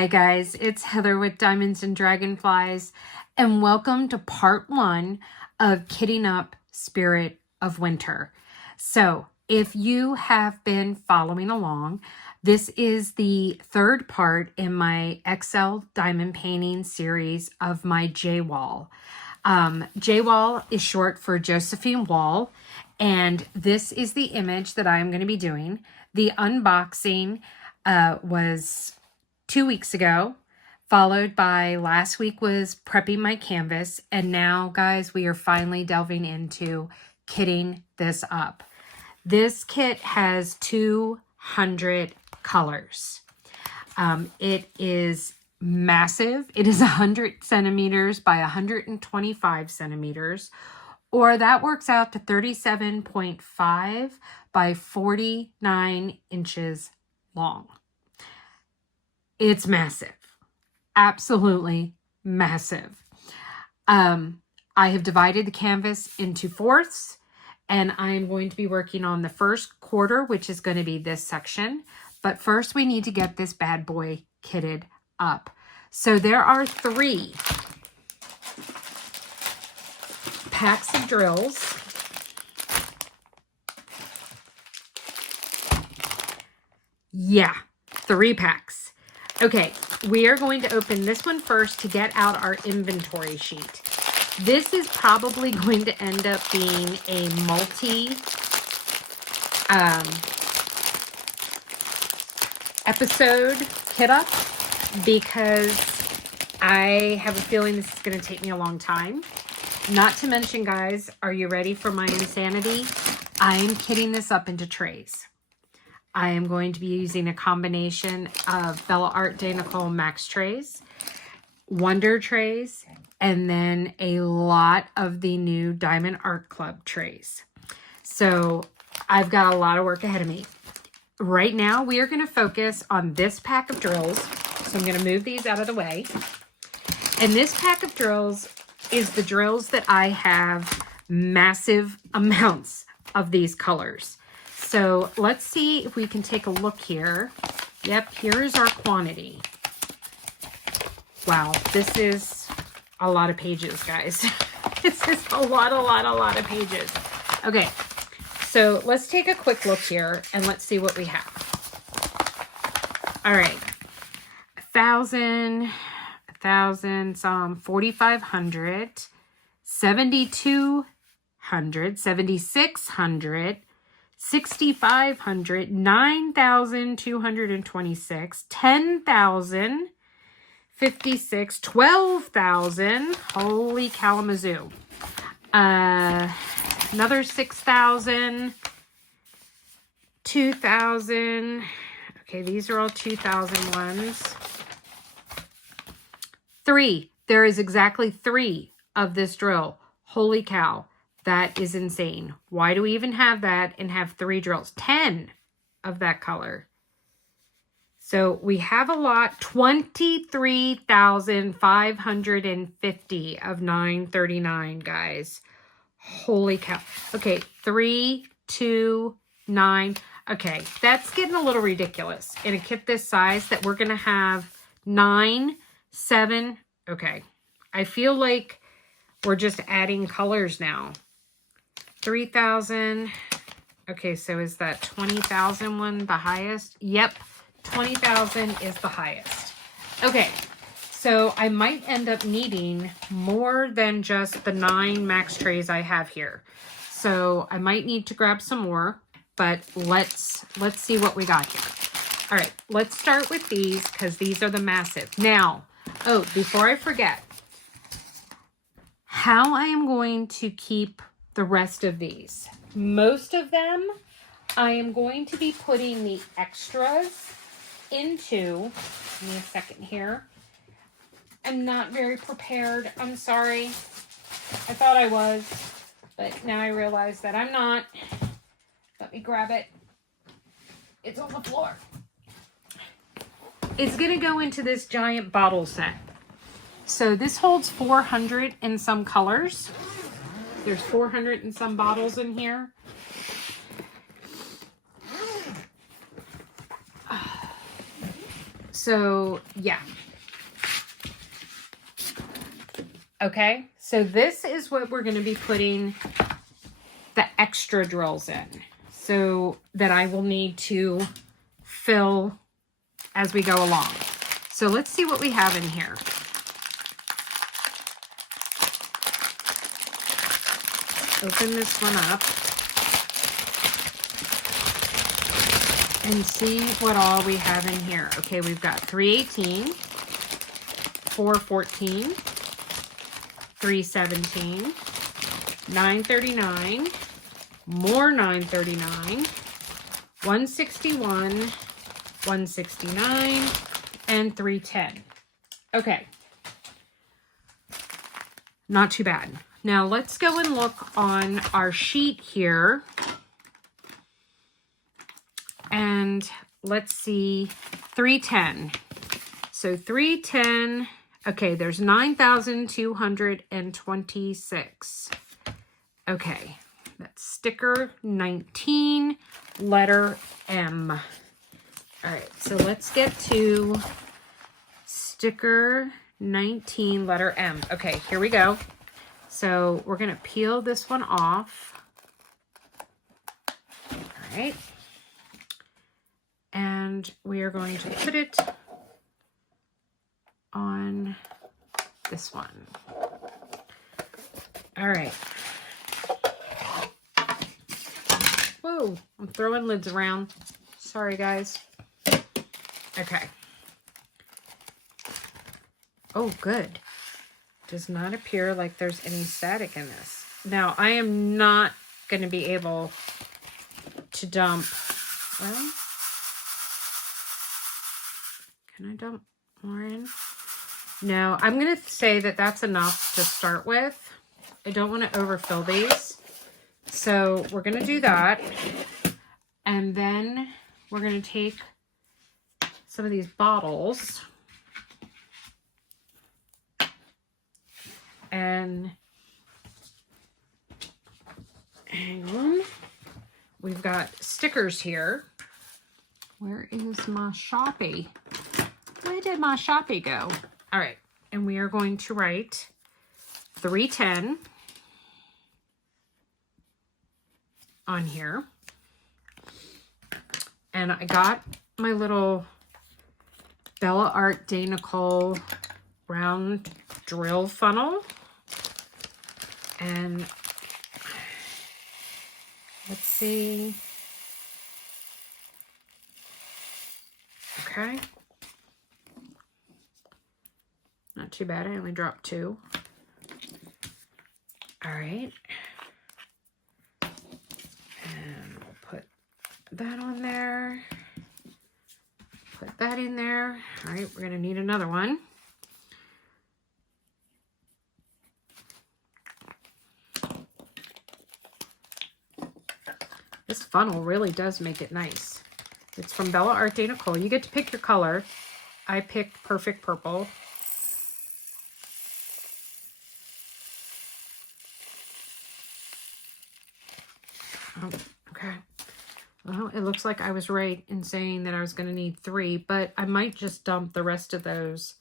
Hi guys, it's Heather with Diamonds and Dragonflies, and welcome to part 1 of Kitting Up Spirit of Winter. So if you have been following along, this is the third part in my XL diamond painting series of my J-Wall. J-Wall is short for Josephine Wall, and this is the image that I'm going to be doing. The unboxing was 2 weeks ago, followed by last week was prepping my canvas, and now guys, we are finally delving into kitting this up. This kit has 200 colors. It is massive. It is 100 centimeters by 125 centimeters, or that works out to 37.5 by 49 inches long. It's massive. Absolutely massive. I have divided the canvas into fourths, and I'm going to be working on the first quarter, which is going to be this section. But first we need to get this bad boy kitted up. So there are 3 packs of drills. Yeah, 3 packs. Okay, we are going to open this one first to get out our inventory sheet. This is probably going to end up being a episode kit up, because I have a feeling this is going to take me a long time. Not to mention, guys, are you ready for my insanity? I am kitting this up into trays. I am going to be using a combination of Art de Nicole Max trays, Wonder trays, and then a lot of the new Diamond Art Club trays. So I've got a lot of work ahead of me. Right now, we are going to focus on this pack of drills. So I'm going to move these out of the way. And this pack of drills is the drills that I have massive amounts of these colors. So let's see if we can take a look here. Yep, here is our quantity. Wow, this is a lot of pages, guys. This is a lot of pages. Okay, so let's take a quick look here and let's see what we have. All right, 1,000, some 4,500, 7,200, 7,600, 6,500, 9,226, 10,000, 56, 12,000. Holy Kalamazoo. Another 6,000, 2,000. Okay, these are all 2,000 ones. 3. There is exactly 3 of this drill. Holy cow. That is insane. Why do we even have that and have 3 drills? 10 of that color. So we have a lot. 23,550 of 939, guys. Holy cow. Okay, 3, 2, 9. Okay, that's getting a little ridiculous in a kit this size that we're going to have 9, 7. Okay, I feel like we're just adding colors now. 3,000. Okay, so is that 20,000 one the highest? Yep, 20,000 is the highest. Okay, so I might end up needing more than just the 9 max trays I have here. So I might need to grab some more, but let's see what we got here. All right, let's start with these because these are the massive. Now, oh, before I forget, how I am going to keep the rest of these. Most of them, I am going to be putting the extras into, give me a second here. I'm not very prepared. I'm sorry. I thought I was, but now I realize that I'm not. Let me grab it. It's on the floor. It's going to go into this giant bottle set. So this holds 400 and some colors. There's 400 and some bottles in here. So yeah. Okay, so this is what we're going to be putting the extra drills in, so that I will need to fill as we go along. So let's see what we have in here. Open this one up and see what all we have in here. Okay, we've got 318, 414, 317, 939, more 939, 161, 169, and 310. Okay. Not too bad. Now let's go and look on our sheet here. And let's see, 310. So 310, okay, there's 9,226. Okay, that's sticker 19, letter M. All right, so let's get to sticker 19, letter M. Okay, here we go. So we're going to peel this one off. All right. And we are going to put it on this one. All right. Whoa, I'm throwing lids around. Sorry, guys. Okay. Oh, good. Does not appear like there's any static in this. Now, I am not going to be able to dump. Well, can I dump more in? No, I'm going to say that that's enough to start with. I don't want to overfill these. So we're going to do that. And then we're going to take some of these bottles and hang on. We've got stickers here. Where is my Sharpie? Where did my Sharpie go? All right. And we are going to write 310 on here. And I got my little Art de Nicole round drill funnel. And let's see. Okay. Not too bad. I only dropped 2. All right. And we'll put that on there. Put that in there. All right. We're going to need another one. This funnel really does make it nice. It's from Art de Nicole. You get to pick your color. I picked Perfect Purple. Oh, okay. Well, it looks like I was right in saying that I was going to need 3, but I might just dump the rest of those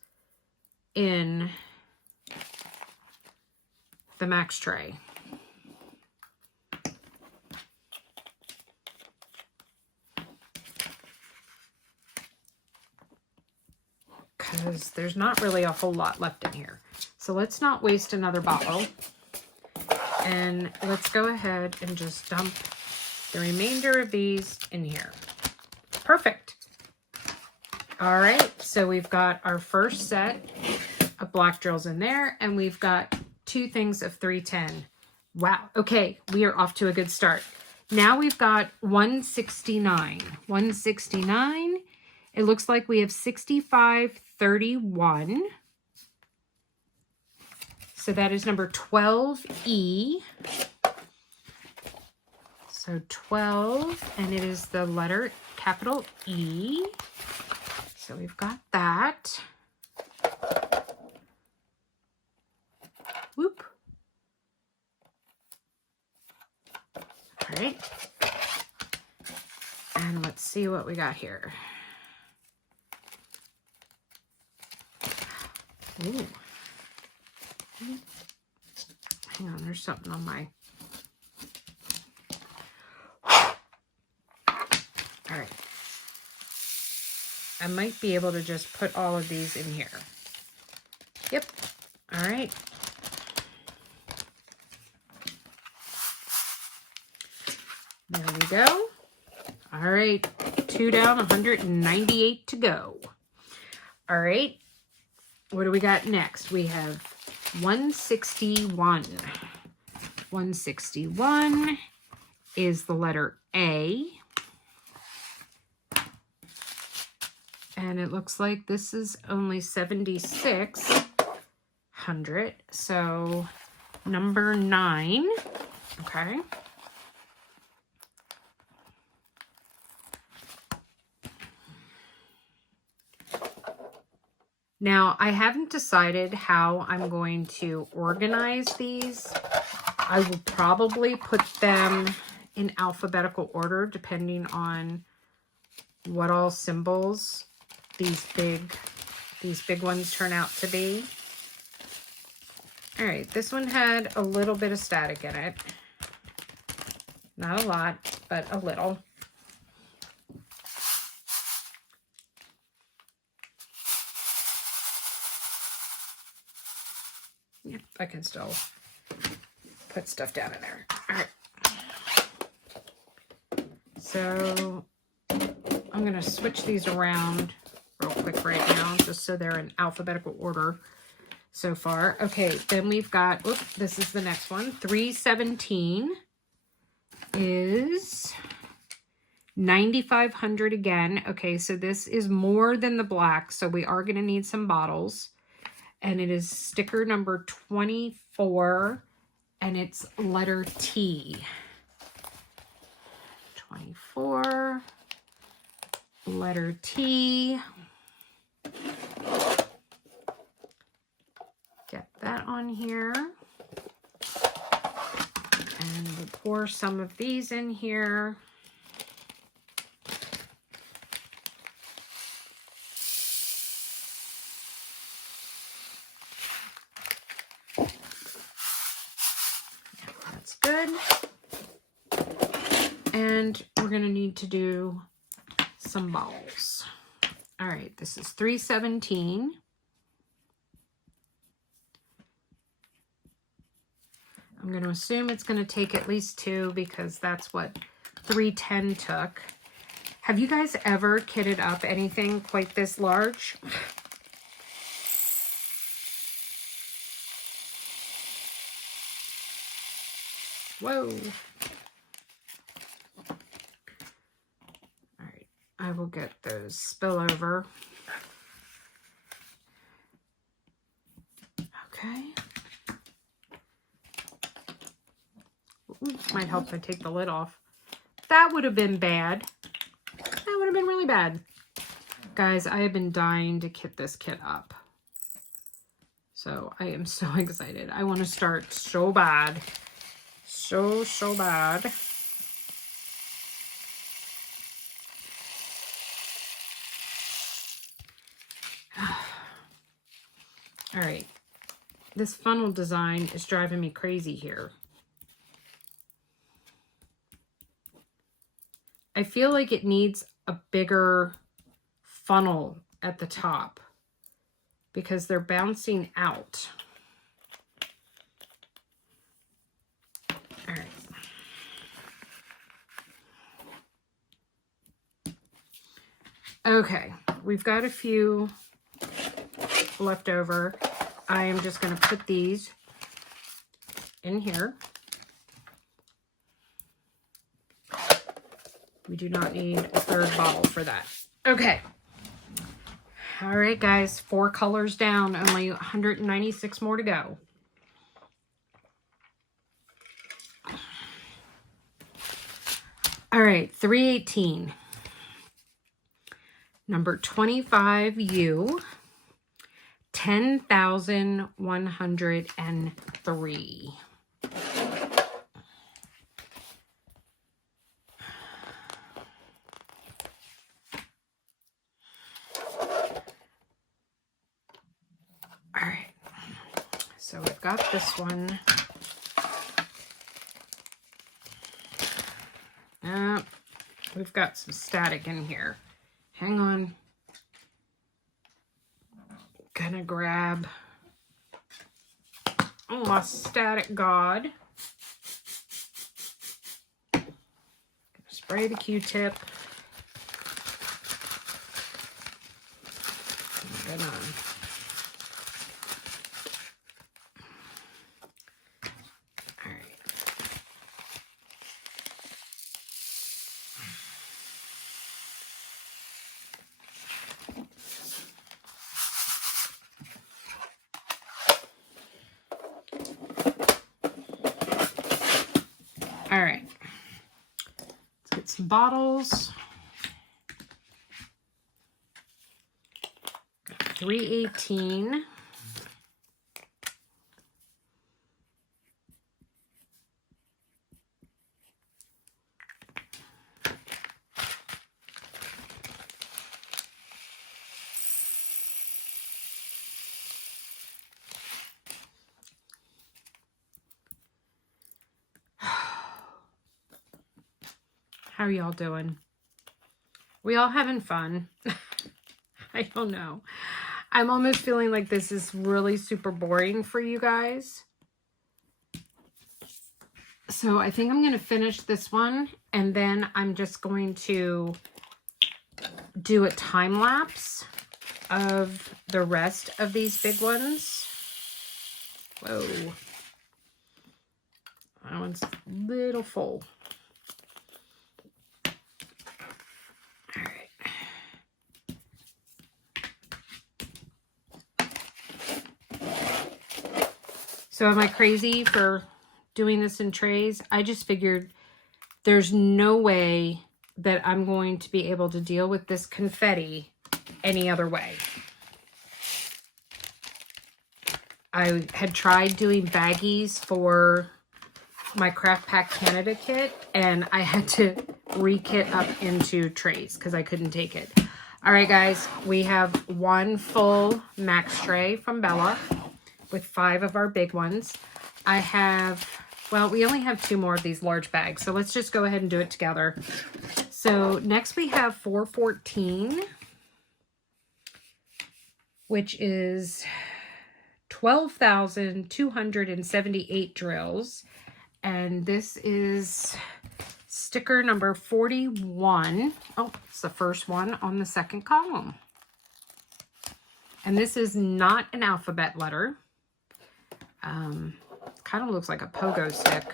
in the max tray. Because there's not really a whole lot left in here. So let's not waste another bottle. And let's go ahead and just dump the remainder of these in here. Perfect. All right, so we've got our first set of black drills in there, and we've got 2 things of 310. Wow, okay, we are off to a good start. Now we've got 169. 169. It looks like we have 6531. So that is number 12E. So 12, and it is the letter capital E. So we've got that. Whoop. All right. And let's see what we got here. Ooh. Hang on, there's something on my... All right. I might be able to just put all of these in here. Yep. All right. There we go. All right. 2 down, 198 to go. All right. What do we got next? We have 161. 161 is the letter A. And it looks like this is only 7,600. So number 9. Okay. Now, I haven't decided how I'm going to organize these. I will probably put them in alphabetical order depending on what all symbols these big ones turn out to be. All right, this one had a little bit of static in it. Not a lot, but a little. Yep, I can still put stuff down in there. All right. So I'm going to switch these around real quick right now, just so they're in alphabetical order so far. Okay, then we've got, oops, this is the next one. 317 is 9,500 again. Okay, so this is more than the black, so we are going to need some bottles. And it is sticker number 24, and it's letter T. 24, letter T. Get that on here. And we'll pour some of these in here. That's good. And we're going to need to do some balls. All right, this is 317. I'm going to assume it's going to take at least 2 because that's what 310 took. Have you guys ever kitted up anything quite this large? Whoa. All right, I will get those spill over. Okay. Ooh, might help if I take the lid off. That would have been bad. That would have been really bad. Guys, I have been dying to kit this kit up. So I am so excited. I want to start so bad. So bad. All right. This funnel design is driving me crazy here. I feel like it needs a bigger funnel at the top because they're bouncing out. All right. Okay, we've got a few left over. I am just going to put these in here. We do not need a third bottle for that. Okay. All right, guys, 4 colors down, only 196 more to go. All right, 318. Number 25U, 10,103. All right. I've got this one. We've got some static in here. Hang on. Gonna grab my static god. Gonna spray the Q-tip. Gonna all right. Let's get some bottles. 318. How are y'all doing? We all having fun? I don't know. I'm almost feeling like this is really super boring for you guys. So I think I'm going to finish this one, and then I'm just going to do a time lapse of the rest of these big ones. Whoa. That one's a little full. All right. So am I crazy for doing this in trays? I just figured there's no way that I'm going to be able to deal with this confetti any other way. I had tried doing baggies for my Craft Pack Canada kit, and I had to re-kit up into trays because I couldn't take it. All right, guys, we have one full max tray from Bella with 5 of our big ones. I have, well, we only have 2 more of these large bags, so let's just go ahead and do it together. So next we have 414, which is 12,278 drills. And this is sticker number 41. Oh, it's the first one on the second column. And this is not an alphabet letter. Kind of looks like a pogo stick.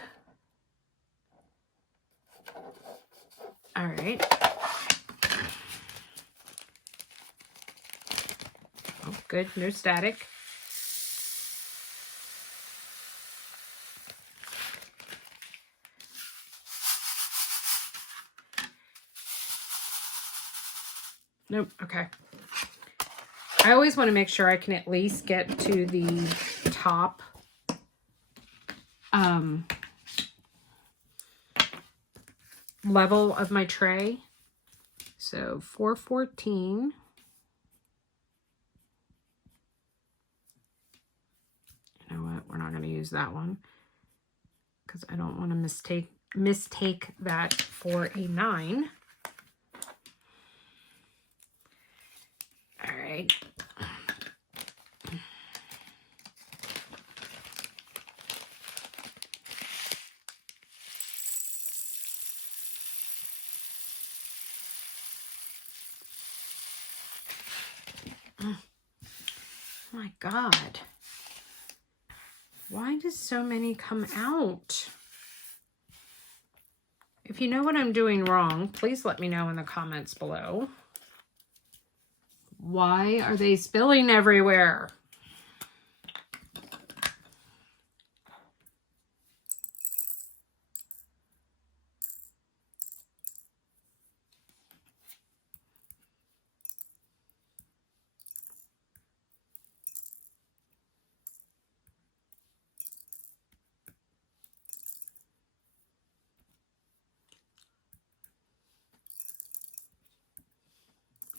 All right. Oh, good. No static. Nope. Okay. I always want to make sure I can at least get to the top level of my tray. So 414. You know what? We're not going to use that one because I don't want to mistake that for a 9. All right. Oh my God. Why does so many come out? If you know what I'm doing wrong, please let me know in the comments below. Why are they spilling everywhere?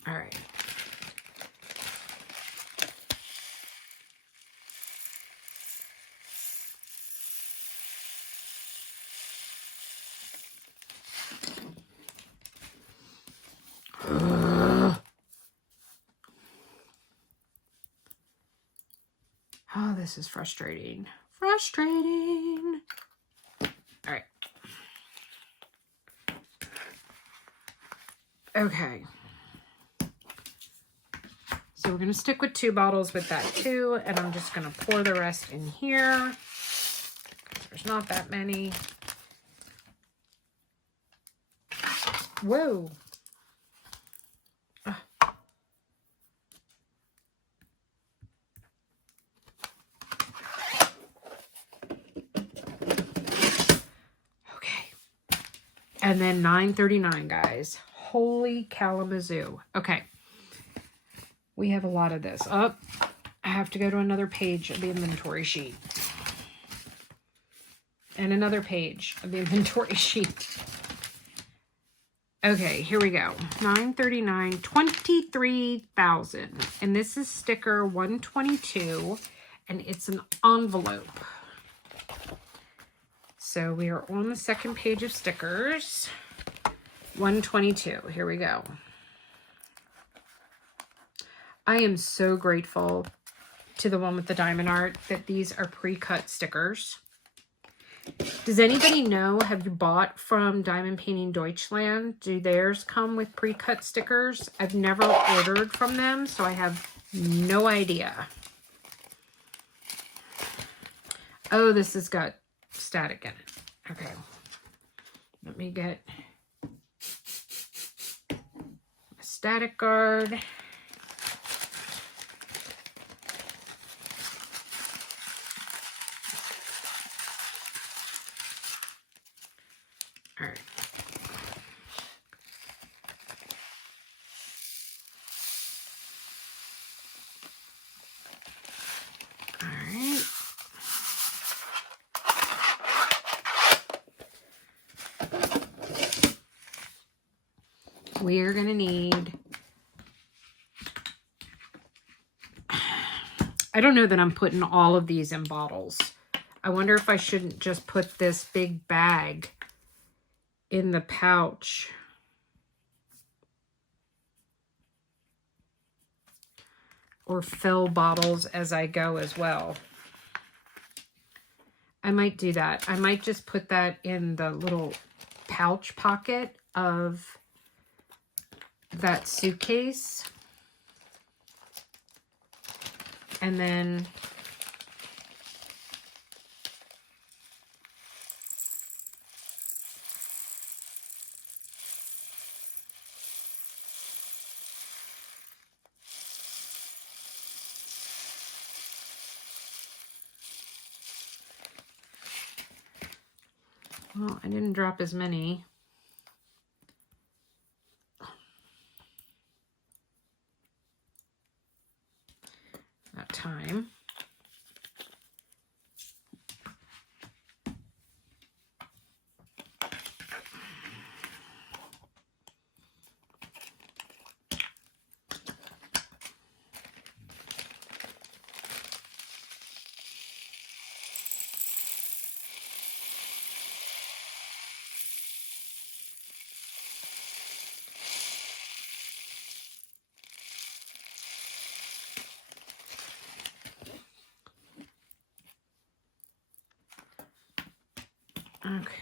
All right. this is frustrating. Frustrating. All right. Okay. So we're going to stick with 2 bottles with that too. And I'm just going to pour the rest in here. There's not that many. Whoa. And then $9.39, guys. Holy calamazoo. Okay. We have a lot of this. Oh, I have to go to another page of the inventory sheet. And another page of the inventory sheet. Okay, here we go. $9.39, 23,000. And this is sticker 122. And it's an envelope. So we are on the second page of stickers. 122. Here we go. I am so grateful to the one with the diamond art that these are pre-cut stickers. Does anybody know, have you bought from Diamond Painting Deutschland? Do theirs come with pre-cut stickers? I've never ordered from them, so I have no idea. Oh, this has got static in it. Okay. Let me get a static guard. All right. All right. We are going to need, I don't know that I'm putting all of these in bottles. I wonder if I shouldn't just put this big bag in the pouch. Or fill bottles as I go as well. I might do that. I might just put that in the little pouch pocket of that suitcase. And then well, I didn't drop as many. That time. Okay.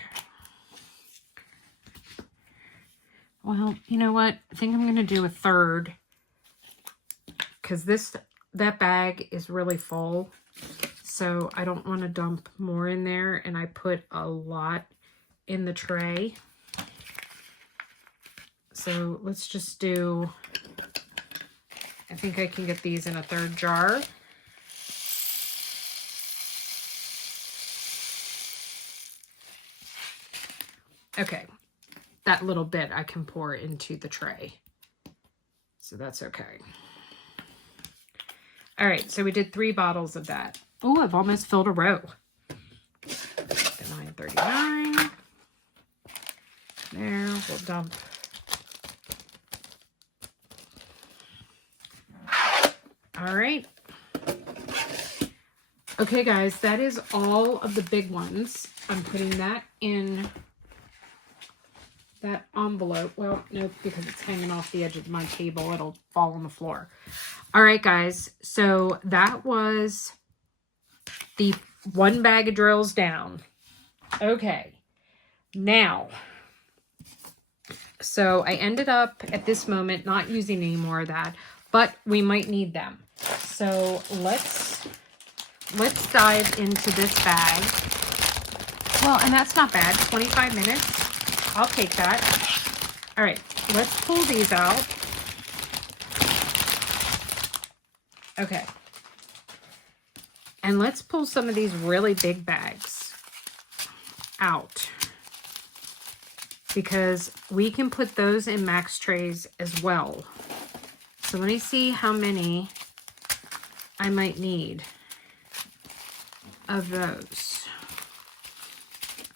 Well, you know what? I think I'm going to do a third because that bag is really full. So I don't want to dump more in there, and I put a lot in the tray. So let's just do, I think I can get these in a third jar. Okay, that little bit I can pour into the tray. So that's okay. All right, so we did 3 bottles of that. Oh, I've almost filled a row. The $9.39. There, we'll dump. All right. Okay, guys, that is all of the big ones. I'm putting that in that envelope. Well, no, because it's hanging off the edge of my table. It'll fall on the floor. All right, guys. So that was the 1 bag of drills down. Okay. Now, so I ended up at this moment not using any more of that, but we might need them. So let's dive into this bag. Well, and that's not bad. 25 minutes. I'll take that. All right, let's pull these out. Okay. And let's pull some of these really big bags out, because we can put those in max trays as well. So let me see how many I might need of those.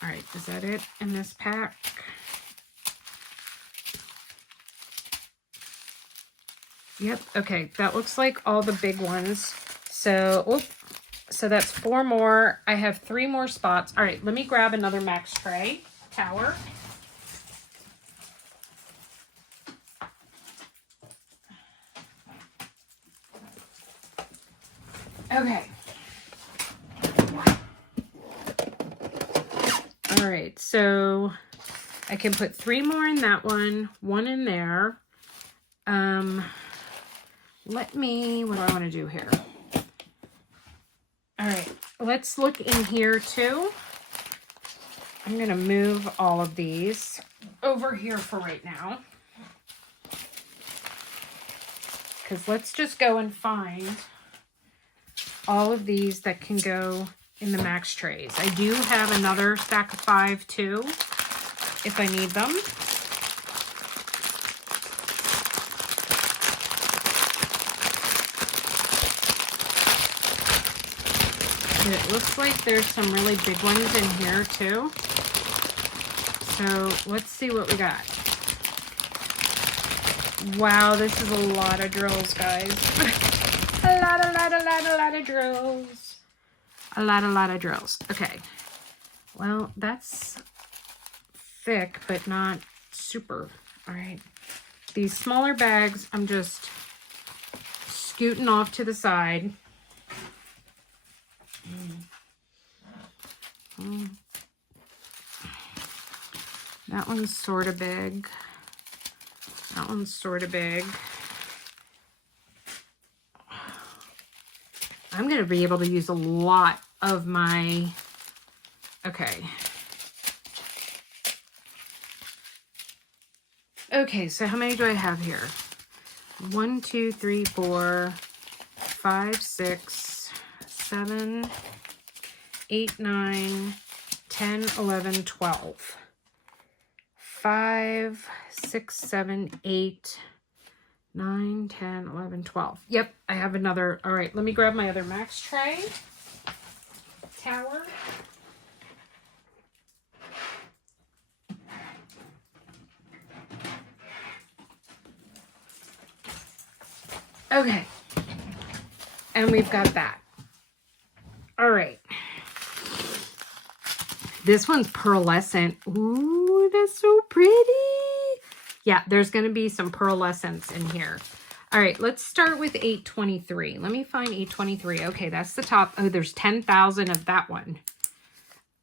All right, is that it in this pack? Yep, okay, that looks like all the big ones. So, so that's 4 more. I have 3 more spots. All right, let me grab another max tray tower. Okay. All right, so I can put 3 more in that one, 1 in there. What do I want to do here? All right, let's look in here too. I'm going to move all of these over here for right now, because let's just go and find all of these that can go in the max trays. I do have another stack of 5 too, if I need them. And it looks like there's some really big ones in here too. So let's see what we got. Wow, this is a lot of drills, guys. a lot of drills. A lot of drills. Okay. Well, that's thick, but not super. All right. These smaller bags, I'm just scooting off to the side. That one's sort of big. That one's sort of big. I'm going to be able to use a lot of my... Okay. Okay, so how many do I have here? 1, 2, 3, 4, 5, 6, 7, 8, 9, 10, 11, 12. 5, 6, 7, 8, 9, 10, 11, 12. Yep, I have another. All right, let me grab my other max tray tower. Okay, and we've got that. All right. This one's pearlescent. Ooh, that's so pretty. Yeah, there's going to be some pearlescence in here. All right, let's start with 823. Let me find 823. Okay, that's the top. Oh, there's 10,000 of that one.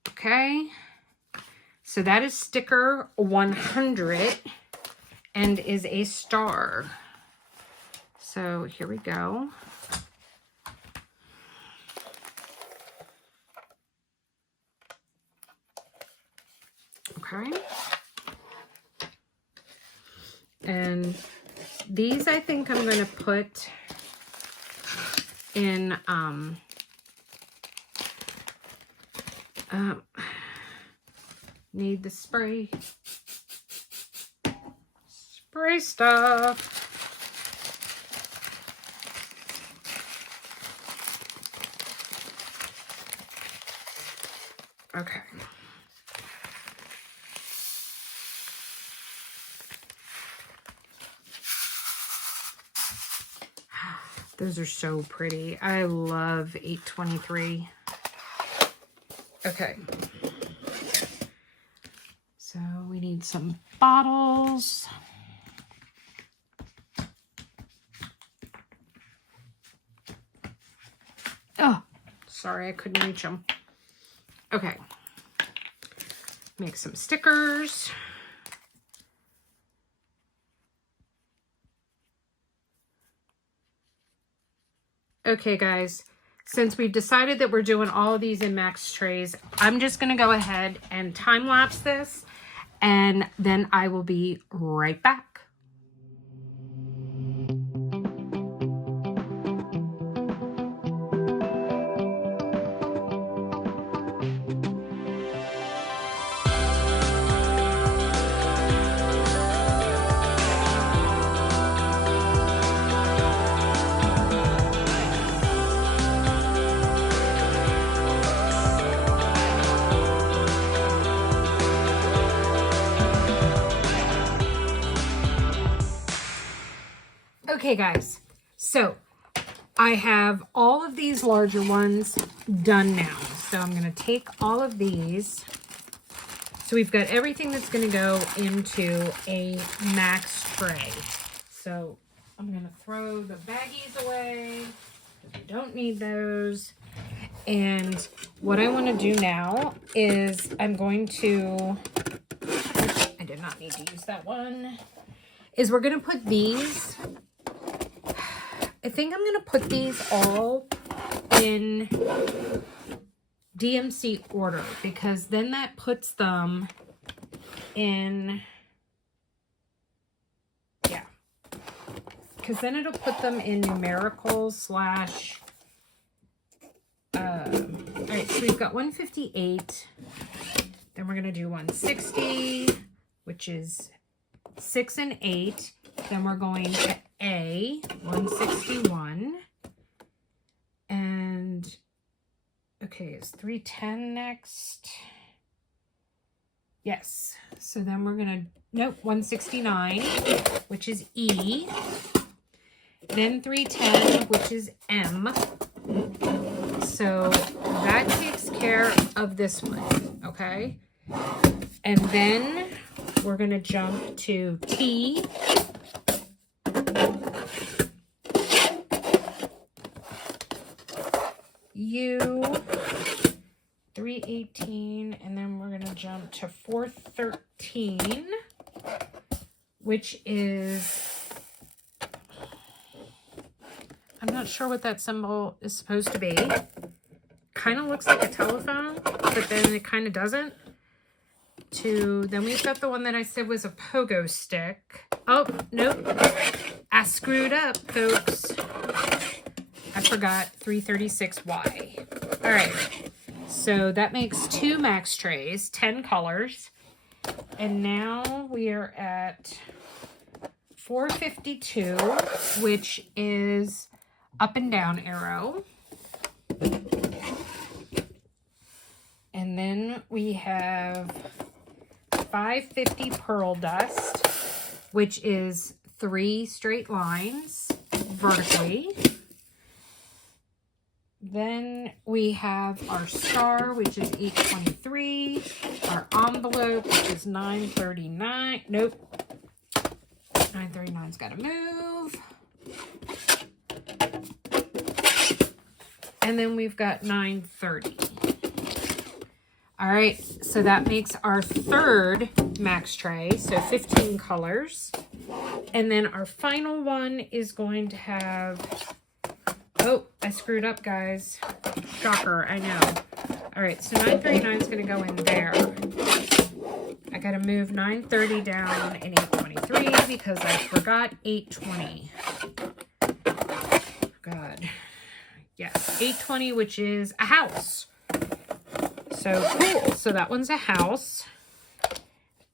Okay. So that is sticker 100 and is a star. So here we go. Okay. And these I think I'm going to put in need the spray stuff. Okay. Those are so pretty. I love 823. Okay. So we need some bottles. Oh, sorry. Sorry, I couldn't reach them. Okay. Make some stickers. Okay, guys, since we've decided that we're doing all of these in max trays, I'm just going to go ahead and time lapse this, and then I will be right back. Okay, guys, so I have all of these larger ones done now. So I'm going to take all of these. So we've got everything that's going to go into a max tray. So I'm going to throw the baggies away because we don't need those. And what I want to do now is I'm going to, I did not need to use that one, is we're going to put these, I think I'm going to put these all in DMC order because then that puts them in, yeah, because then it'll put them in numerical slash, all right, so we've got 158, then we're going to do 160, which is 6 and 8, then we're going to A, 161, and, okay, is 310 next? Yes, so then we're gonna, nope, 169, which is E, then 310, which is M, so that takes care of this one, okay? And then we're gonna jump to T, U, 318, and then we're going to jump to 413, which is, I'm not sure what that symbol is supposed to be. Kind of looks like a telephone, but then it kind of doesn't. Then we've got the one that I said was a pogo stick. Oh, nope. I screwed up, folks. I forgot 336Y. All right, so that makes 2 max trays, 10 colors. And now we are at 452, which is up and down arrow. And then we have 550 pearl dust, which is 3 straight lines vertically. Then we have our star, which is 823, our envelope, which is 939. Nope. 939's got to move. And then we've got 930. All right, so that makes our 3rd max tray, so 15 colors. And then our final one is going to have, oh, I screwed up, guys. Shocker, I know. All right, so 939 is going to go in there. I got to move 930 down and 823 because I forgot 820. God. Yes, 820, which is a house. So cool. So that one's a house.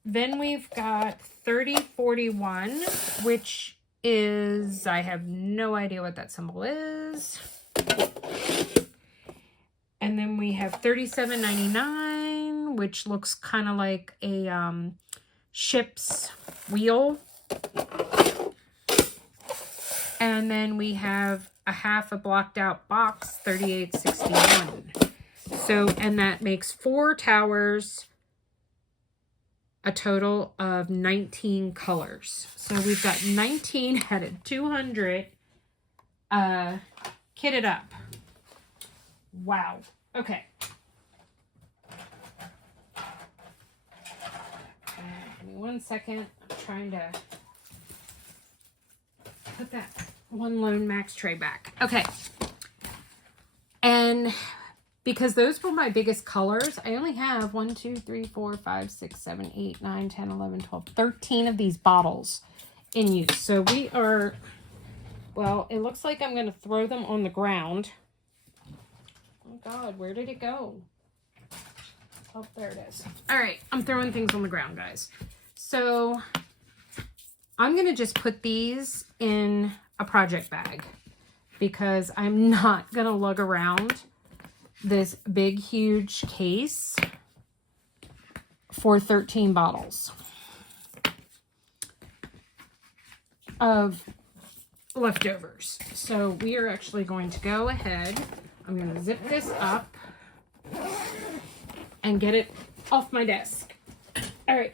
Then we've got 3041, which is, I have no idea what that symbol is. And then we have 3799, which looks kind of like a ship's wheel. And then we have a half a blocked out box, 3861. So, and that makes 4 towers, a total of 19 colors. So we've got 19 out of 200 kitted up. Wow. Okay. Give me 1 second. I'm trying to put that one lone max tray back. Okay. And because those were my biggest colors, I only have 1, 2, 3, 4, 5, 6, 7, 8, 9, 10, 11, 12, 13 of these bottles in use. So we are, well, it looks like I'm going to throw them on the ground. Oh God, where did it go? Oh, there it is. All right, I'm throwing things on the ground, guys. So I'm going to just put these in a project bag because I'm not going to lug around this big, huge case for 13 bottles of leftovers. So we are actually going to go ahead. I'm going to zip this up and get it off my desk. All right,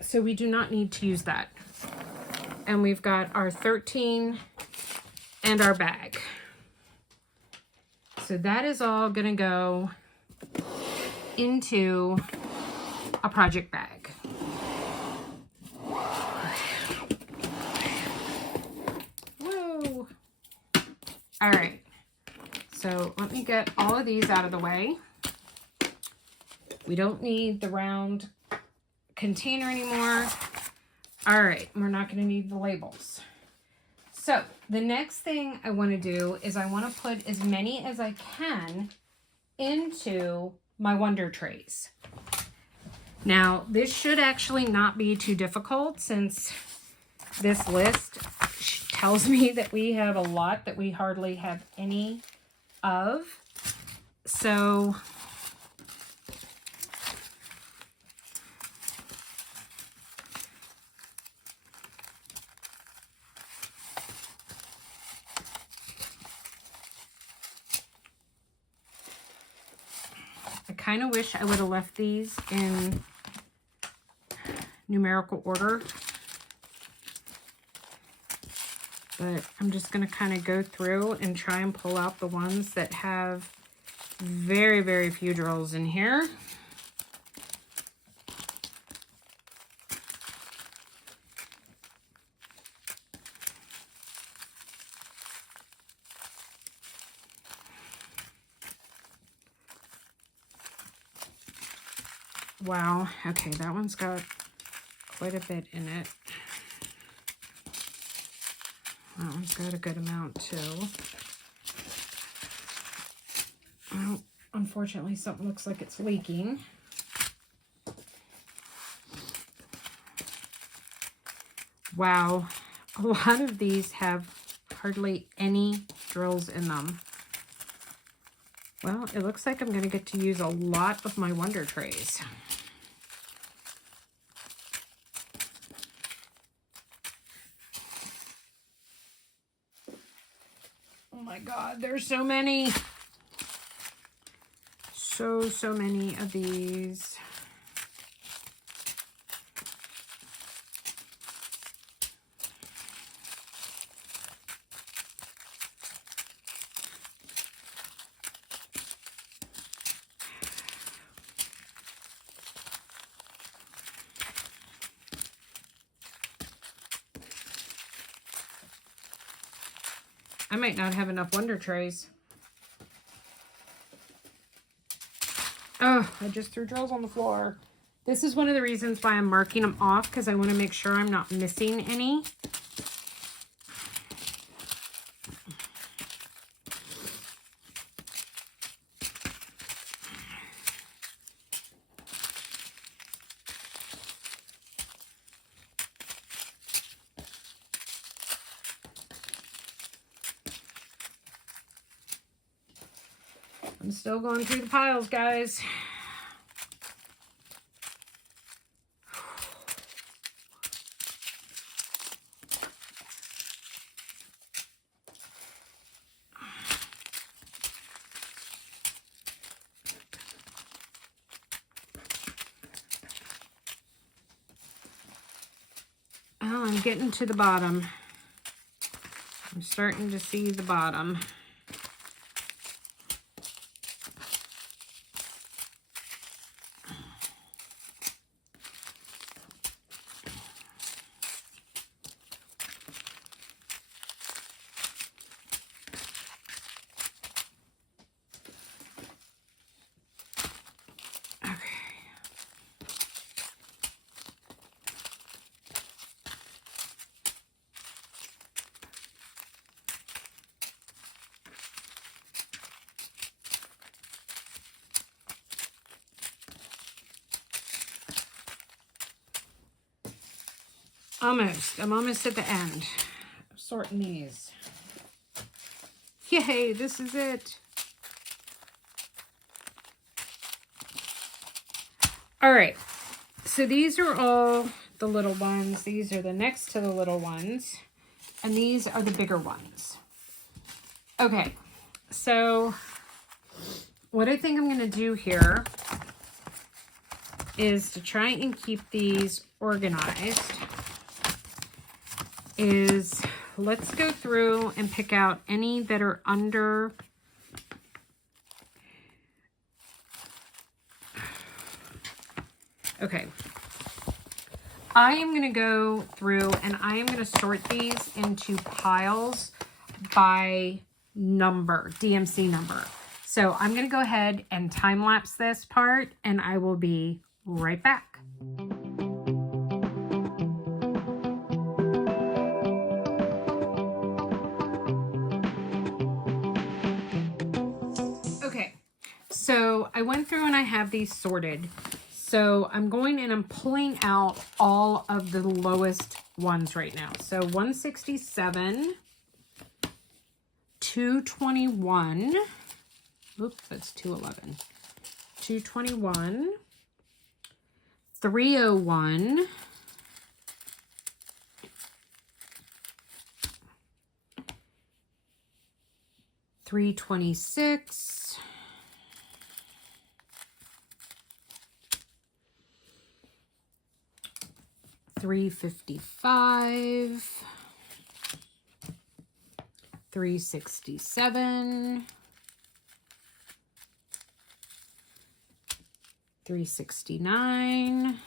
so we do not need to use that. And we've got our 13 and our bag. So that is all gonna go into a project bag. Whoa. All right, so let me get all of these out of the way. We don't need the round container anymore. All right, we're not gonna need the labels. So the next thing I want to do is I want to put as many as I can into my wonder trays. Now, this should actually not be too difficult since this list tells me that we have a lot that we hardly have any of. So I kind of wish I would have left these in numerical order, but I'm just going to kind of go through and try and pull out the ones that have very, very few drills in here. Wow, okay, that one's got quite a bit in it. That one's got a good amount too. Oh, unfortunately, something looks like it's leaking. Wow, a lot of these have hardly any drills in them. Well, it looks like I'm going to get to use a lot of my wonder trays. Oh my God, there's so many. So many of these. I might not have enough wonder trays. Oh, I just threw drills on the floor. This is one of the reasons why I'm marking them off, because I want to make sure I'm not missing any. I'm still going through the piles, guys. Oh, I'm getting to the bottom. I'm starting to see the bottom. Almost. I'm almost at the end. I'm sorting these. Yay, this is it. All right. So these are all the little ones. These are the next to the little ones. And these are the bigger ones. Okay. So what I think I'm going to do here is to try and keep these organized is let's go through and pick out any that are under okay. I am going to go through and I am going to sort these into piles by number, DMC number. So I'm going to go ahead and time lapse this part and I will be right back. Okay, so I went through and I have these sorted. So I'm going and I'm pulling out all of the lowest ones right now. So 167, 221, oops, that's 211, 221, 301, 326, 355, 367, 369,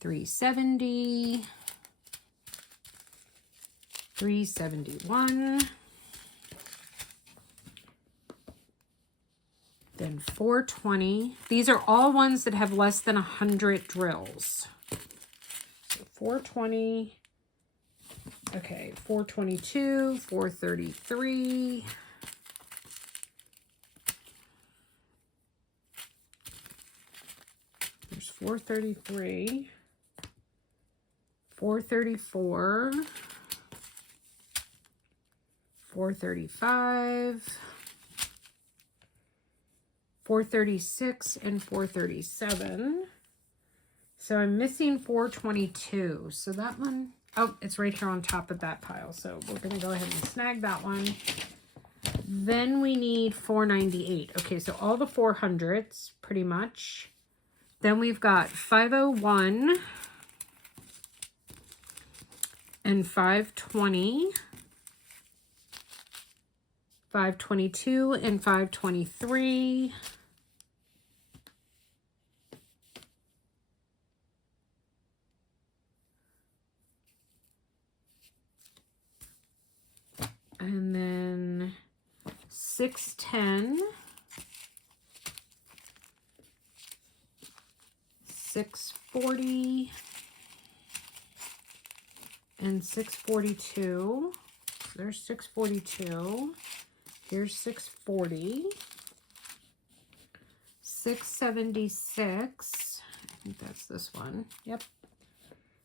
370, 371, then 420. These are all ones that have less than 100 drills. So 420, okay, 422, 433, there's 433, 434, 435, 436 and 437. So I'm missing 422. So that one, oh, it's right here on top of that pile. So we're going to go ahead and snag that one. Then we need 498. Okay, so all the 400s pretty much. Then we've got 501 and 520. 522 and 523. And then 610, 640, and 642. There's 642. Here's 640. 676. I think that's this one. Yep.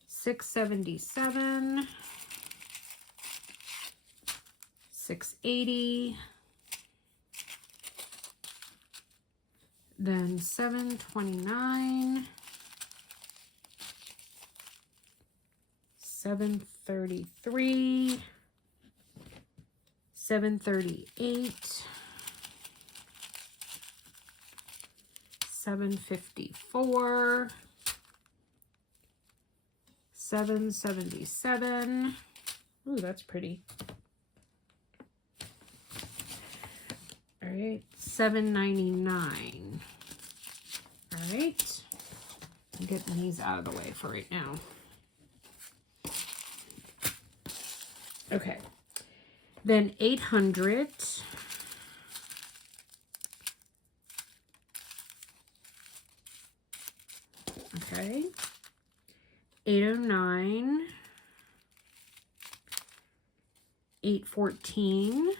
677. 680. Then 729. 733. 738. 754. 777. Ooh, that's pretty. All right, 799. All right, I'm getting these out of the way for right now. Okay, then 800. Okay, 809. 814.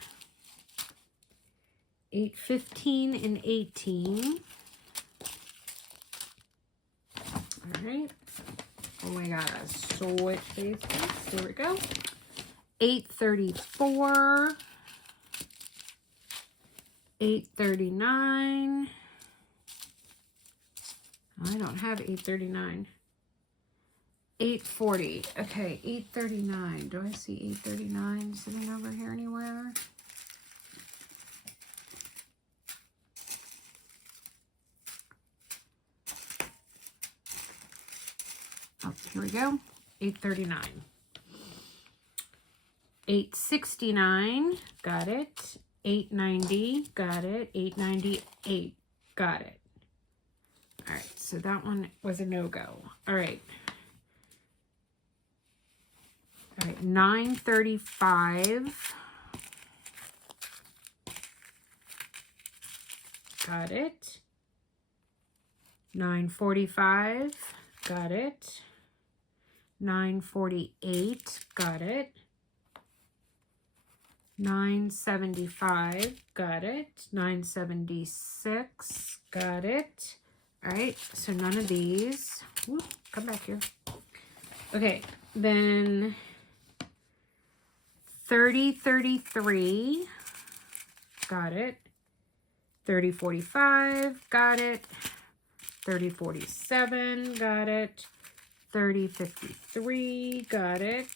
815 and 18. All right. Oh my god, switch faces. There we go. 834. 839. I don't have 839. 840. Okay, 839. Do I see 839 sitting over here anywhere? Oh, here we go. 839. 869. Got it. 890. Got it. 898. Got it. All right, so that one was a no-go. All right. All right, 935. Got it. 945. Got it. 948. Got it. 975. Got it. 976. Got it. All right, so none of these. Whoop, come back here. Okay, then 3033. Got it. 3045. Got it. 3047. Got it. 3053. Got it.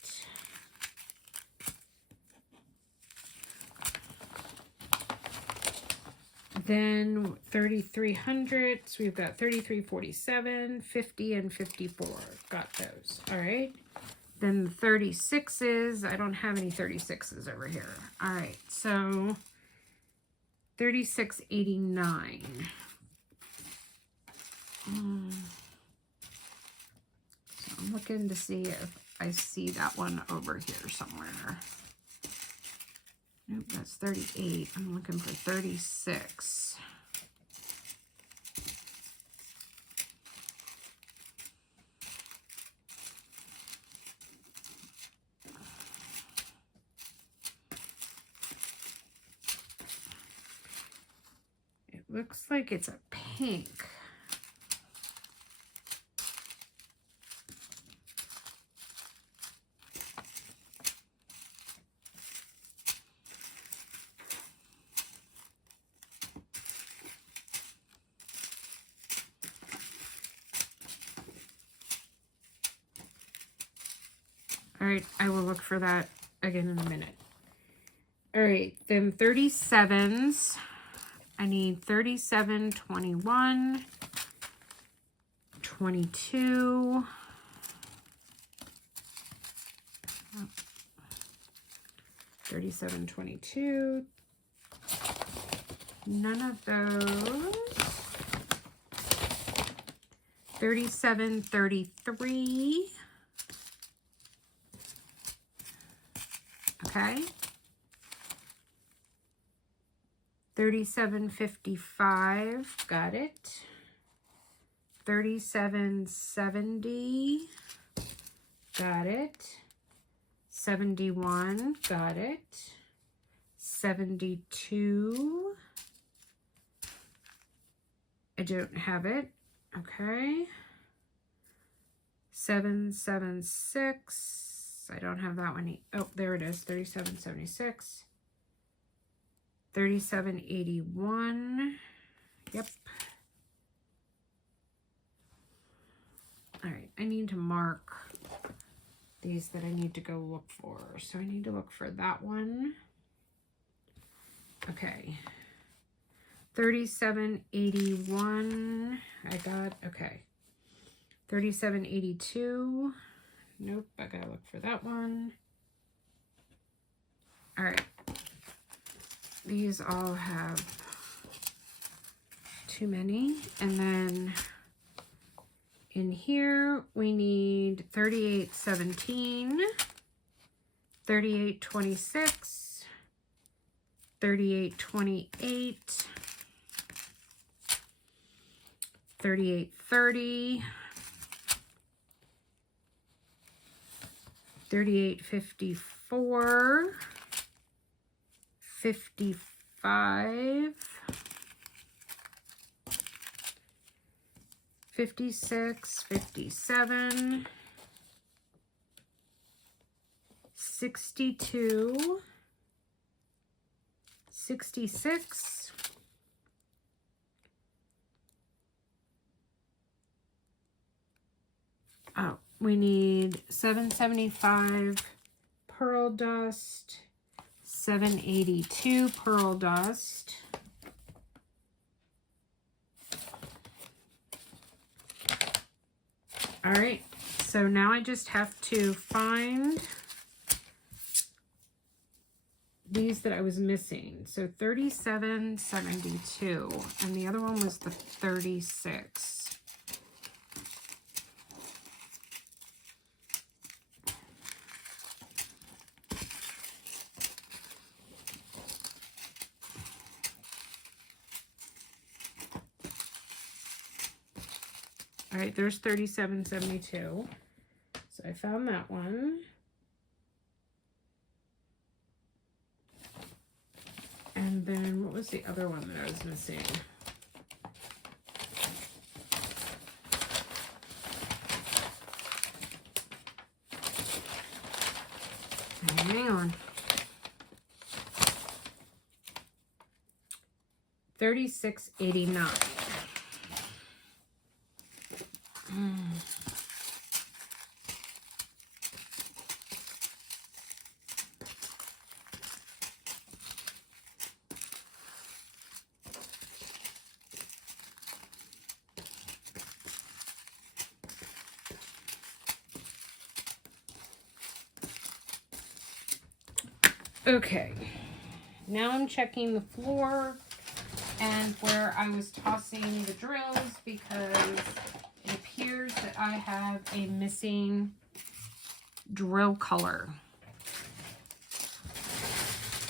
Then 3300, so we've got 3347, 50, and 54. Got those. All right. Then the 36s, I don't have any 36s over here. All right, so 3689. So I'm looking to see if I see that one over here somewhere. Nope, that's 38. I'm looking for 36. It looks like it's a pink. All right, I will look for that again in a minute. All right, then 37s. I need 37, 21, 22. 37, 22. None of those. 37, 33. Okay. 3755, got it. 3770, got it. 71, got it. 72, I don't have it. Okay. 776. I don't have that one. Oh, there it is. 3776. 3781. Yep. All right. I need to mark these that I need to go look for. So I need to look for that one. Okay. 3781. I got, okay. 3782. Nope, I gotta look for that one. All right. These all have too many. And then in here, we need 3817, 3826, 3828, 3830, 3854, 55, 56, 57, 62, 66, oh, we need 775 pearl dust, 782 pearl dust, all right, so now I just have to find these that I was missing. So 3772, and the other one was the 36. All right, there's 3772. So I found that one. And then what was the other one that I was missing? Hang on. 3689. Okay, now I'm checking the floor and where I was tossing the drills because it appears that I have a missing drill color.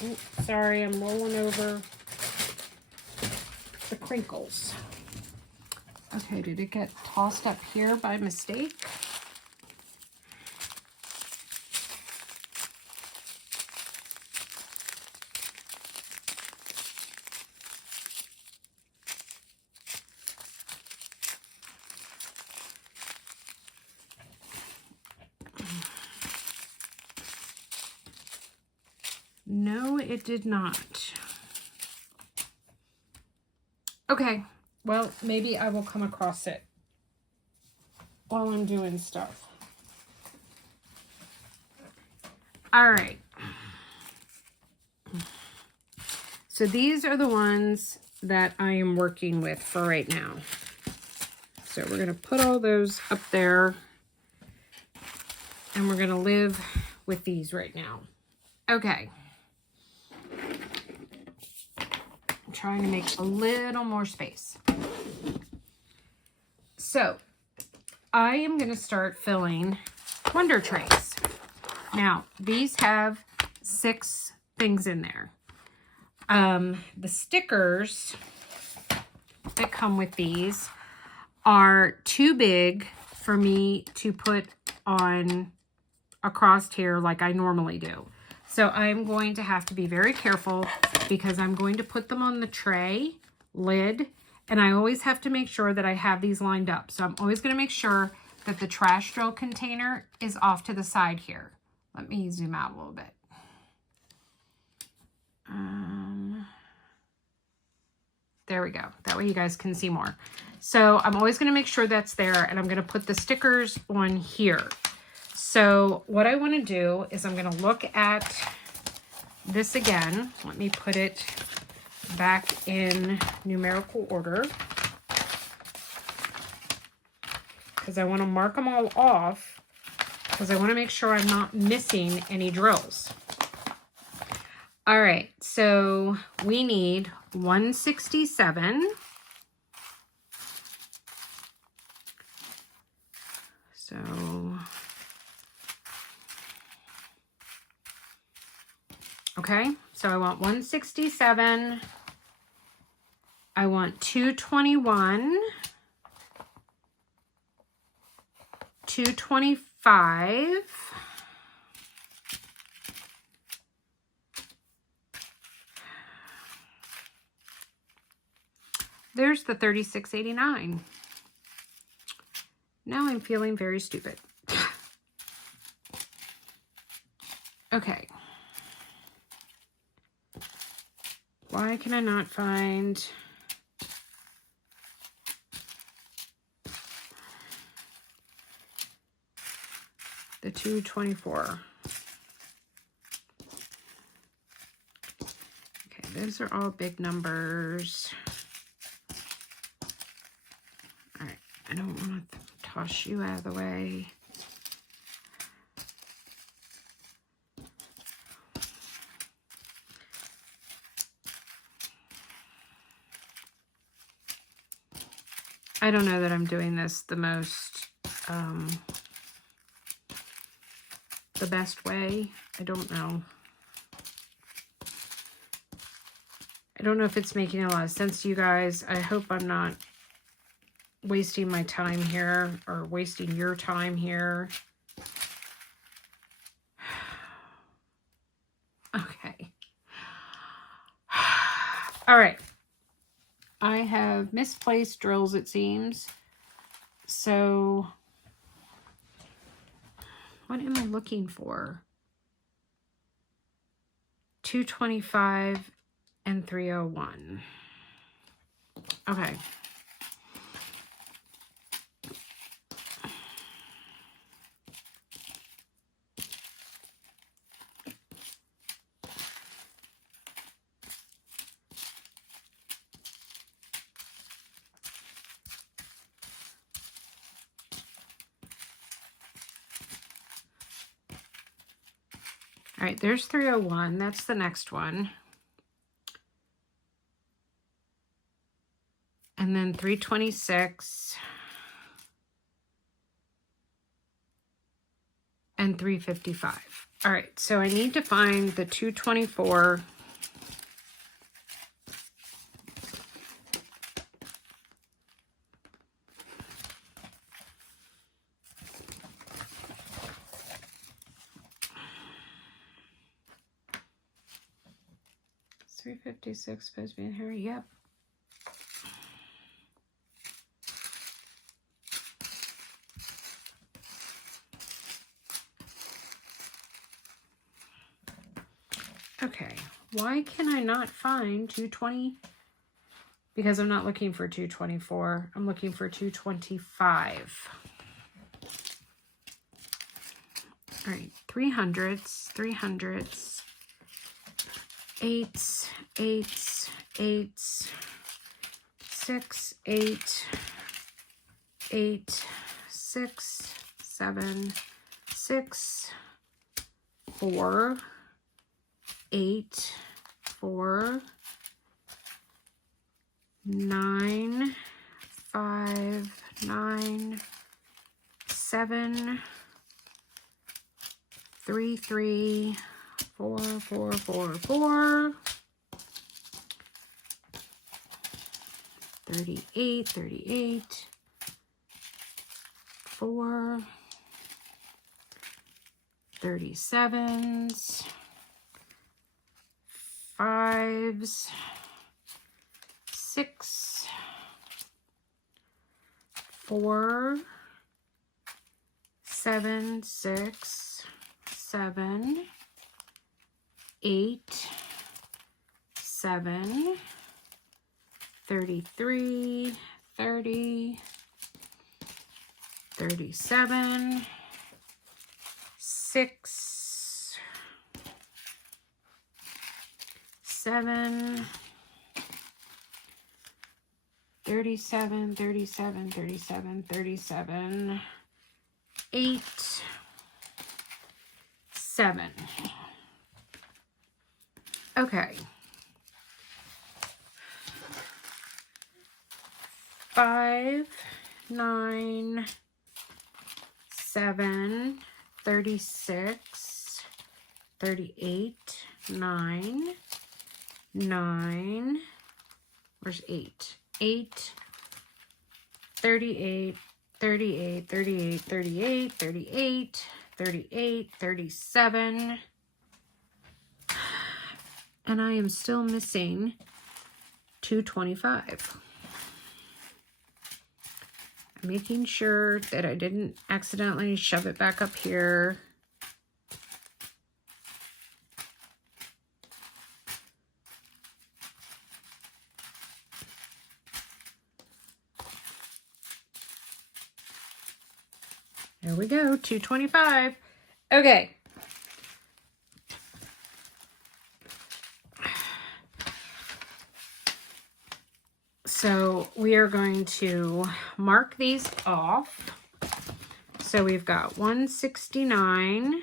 Oops, sorry, I'm rolling over the crinkles. Okay, did it get tossed up here by mistake? No, it did not. Okay, well, maybe I will come across it while I'm doing stuff. All right. So these are the ones that I am working with for right now. So we're going to put all those up there and we're going to live with these right now. Okay. I'm trying to make a little more space. So I am going to start filling wonder trays. Now, these have 6 things in there. The stickers that come with these are too big for me to put on across here like I normally do. So I'm going to have to be very careful because I'm going to put them on the tray lid, and I always have to make sure that I have these lined up. So I'm always going to make sure that the trash drill container is off to the side here. Let me zoom out a little bit. There we go. That way you guys can see more. So I'm always going to make sure that's there, and I'm going to put the stickers on here. So what I want to do is I'm going to look at this again. Let me put it back in numerical order because I want to mark them all off because I want to make sure I'm not missing any drills. All right, so we need 167. So okay, so I want 167. I want 221, 225. There's the 3689. Now I'm feeling very stupid. Okay. Why can I not find the 224? Okay, those are all big numbers. All right, I don't want to toss you out of the way. I don't know that I'm doing this the most, the best way. I don't know. I don't know if it's making a lot of sense to you guys. I hope I'm not wasting my time here or wasting your time here. Okay. All right. I have misplaced drills, it seems. So, what am I looking for? 225 and 301. Okay. All right, there's 301. That's the next one. And then 326 and 355. All right, so I need to find the 224. It's 356 supposed to be in here. Yep. Okay, why can I not find 220? Because I'm not looking for 224. I'm looking for 225. All right, 300s, eights, 6, 8, 8, 6, 7, 6, 4, 8, 4, 9, 5, 9, 7, 3, 3, 4, 4, 4, 4, 38, 38, 4, 37s, 5s, 6, 4, 7, 6, 7, 8, 7, 33, 30, 37, 6, 7, 37, 37, 37, 37, 8, 7. Okay. 5, 9, 7, 36, 38, 9, 9, where's 8? 8, 38, 38, 38, 38, 38, 38, 37. And I am still missing 225. I'm making sure that I didn't accidentally shove it back up here. There we go, 225. Okay. So we are going to mark these off. So we've got 169.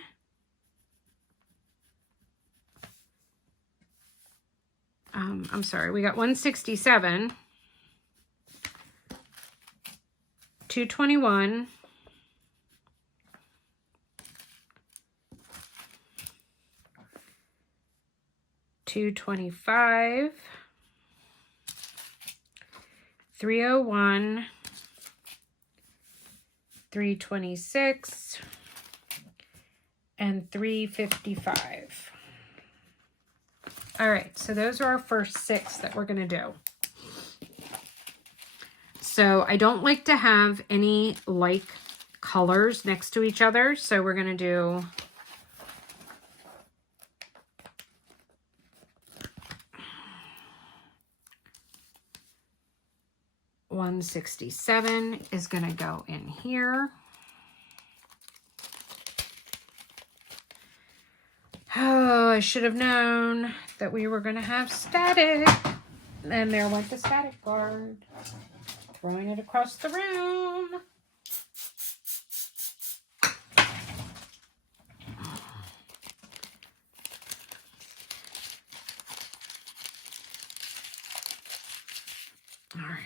I'm sorry, we got 167, 221, 225, 301, 326, and 355. All right, so those are our first 6 that we're going to do. So I don't like to have any like colors next to each other, so we're going to do $167 is going to go in here. Oh, I should have known that we were going to have static. And there went the static guard. Throwing it across the room. All right.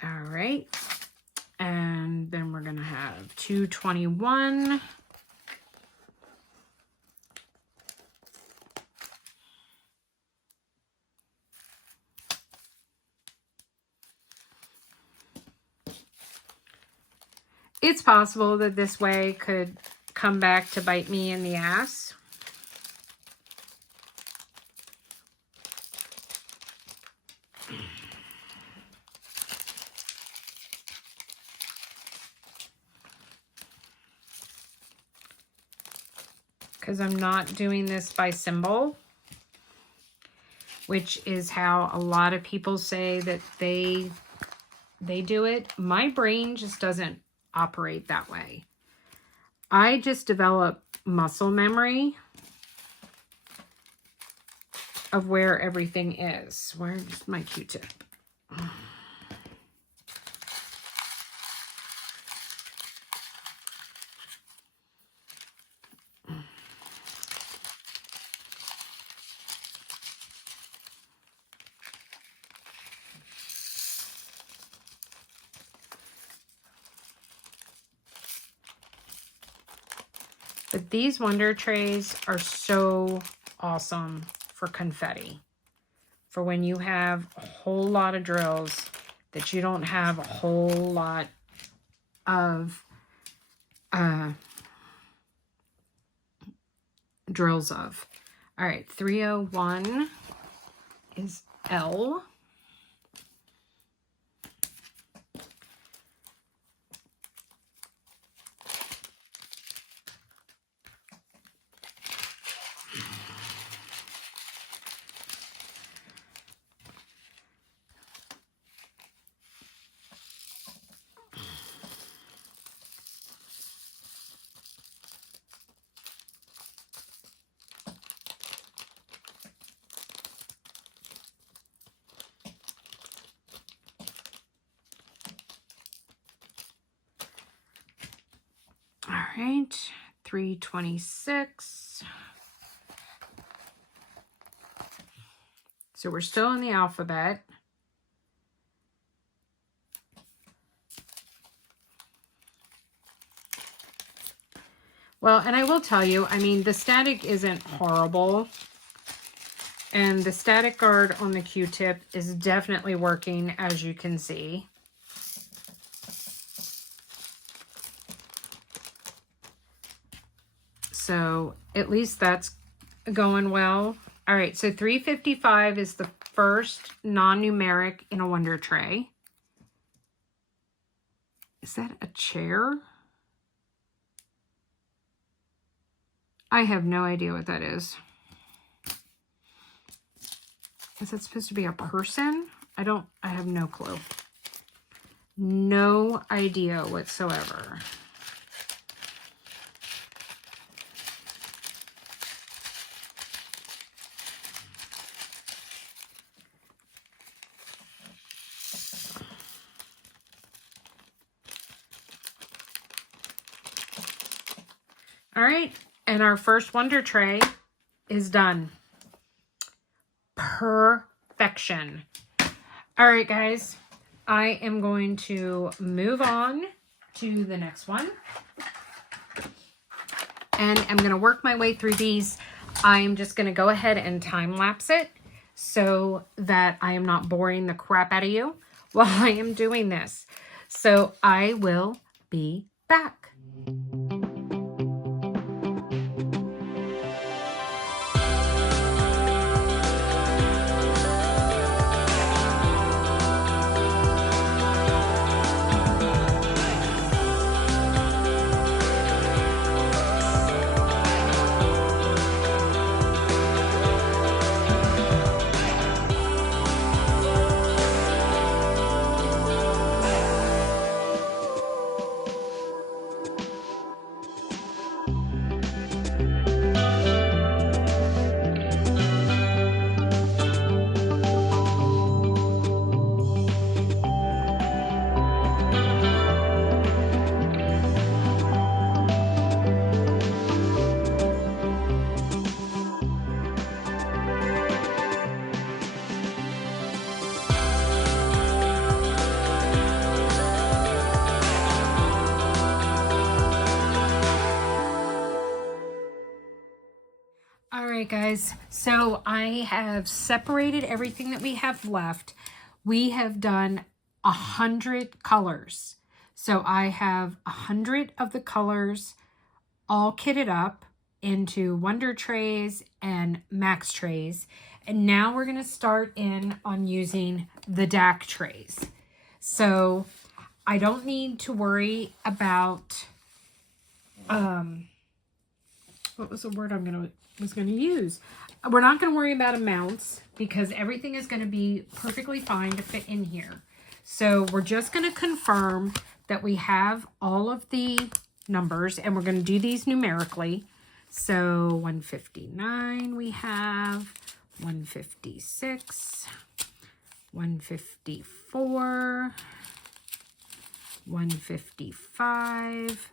All right, and then we're gonna have 221, it's possible that this way could come back to bite me in the ass. Because I'm not doing this by symbol, which is how a lot of people say that they do it. My brain just doesn't operate that way. I just develop muscle memory of where everything is. Where's my Q-tip? But these Wonder Trays are so awesome for confetti. For when you have a whole lot of drills that you don't have a whole lot of drills of. All right, 301 is L. All right, 326. So we're still in the alphabet. Well, and I will tell you, I mean, the static isn't horrible. And the static guard on the Q-tip is definitely working, as you can see. So at least that's going well. All right, so 355 is the first non-numeric in a Wonder Tray. Is that a chair? I have no idea what that is. Is that supposed to be a person? I have no clue. No idea whatsoever. All right, and our first wonder tray is done. Perfection. All right, guys, I am going to move on to the next one. And I'm going to work my way through these. I'm just going to go ahead and time lapse it so that I am not boring the crap out of you while I am doing this. So I will be back. All right, guys, so I have separated everything that we have left. We have done 100 colors. So I have 100 of the colors all kitted up into wonder trays and max trays. And now we're going to start in on using the DAC trays. So I don't need to worry about, what was the word was going to use? We're not going to worry about amounts because everything is going to be perfectly fine to fit in here. So we're just going to confirm that we have all of the numbers, and we're going to do these numerically. So 159 we have, 156, 154, 155,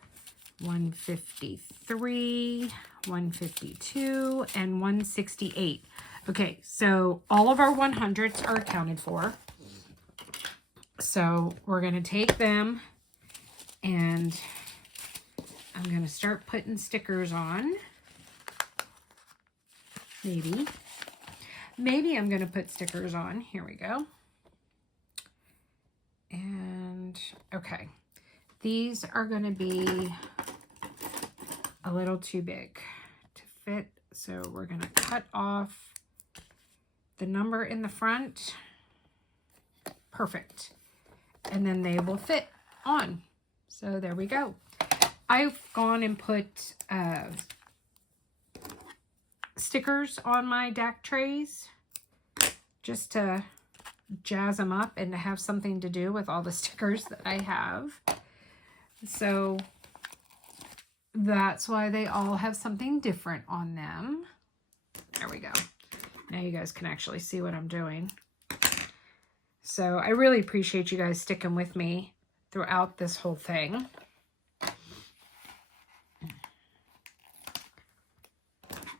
153, 152, and 168. Okay, so all of our 100s are accounted for. So we're going to take them, and I'm going to start putting stickers on. Maybe I'm going to put stickers on. Here we go. And okay, these are going to be a little too big to fit. So we're going to cut off the number in the front. Perfect. And then they will fit on. So there we go. I've gone and put stickers on my DAC trays just to jazz them up and to have something to do with all the stickers that I have. So that's why they all have something different on them. There we go. Now you guys can actually see what I'm doing. So I really appreciate you guys sticking with me throughout this whole thing.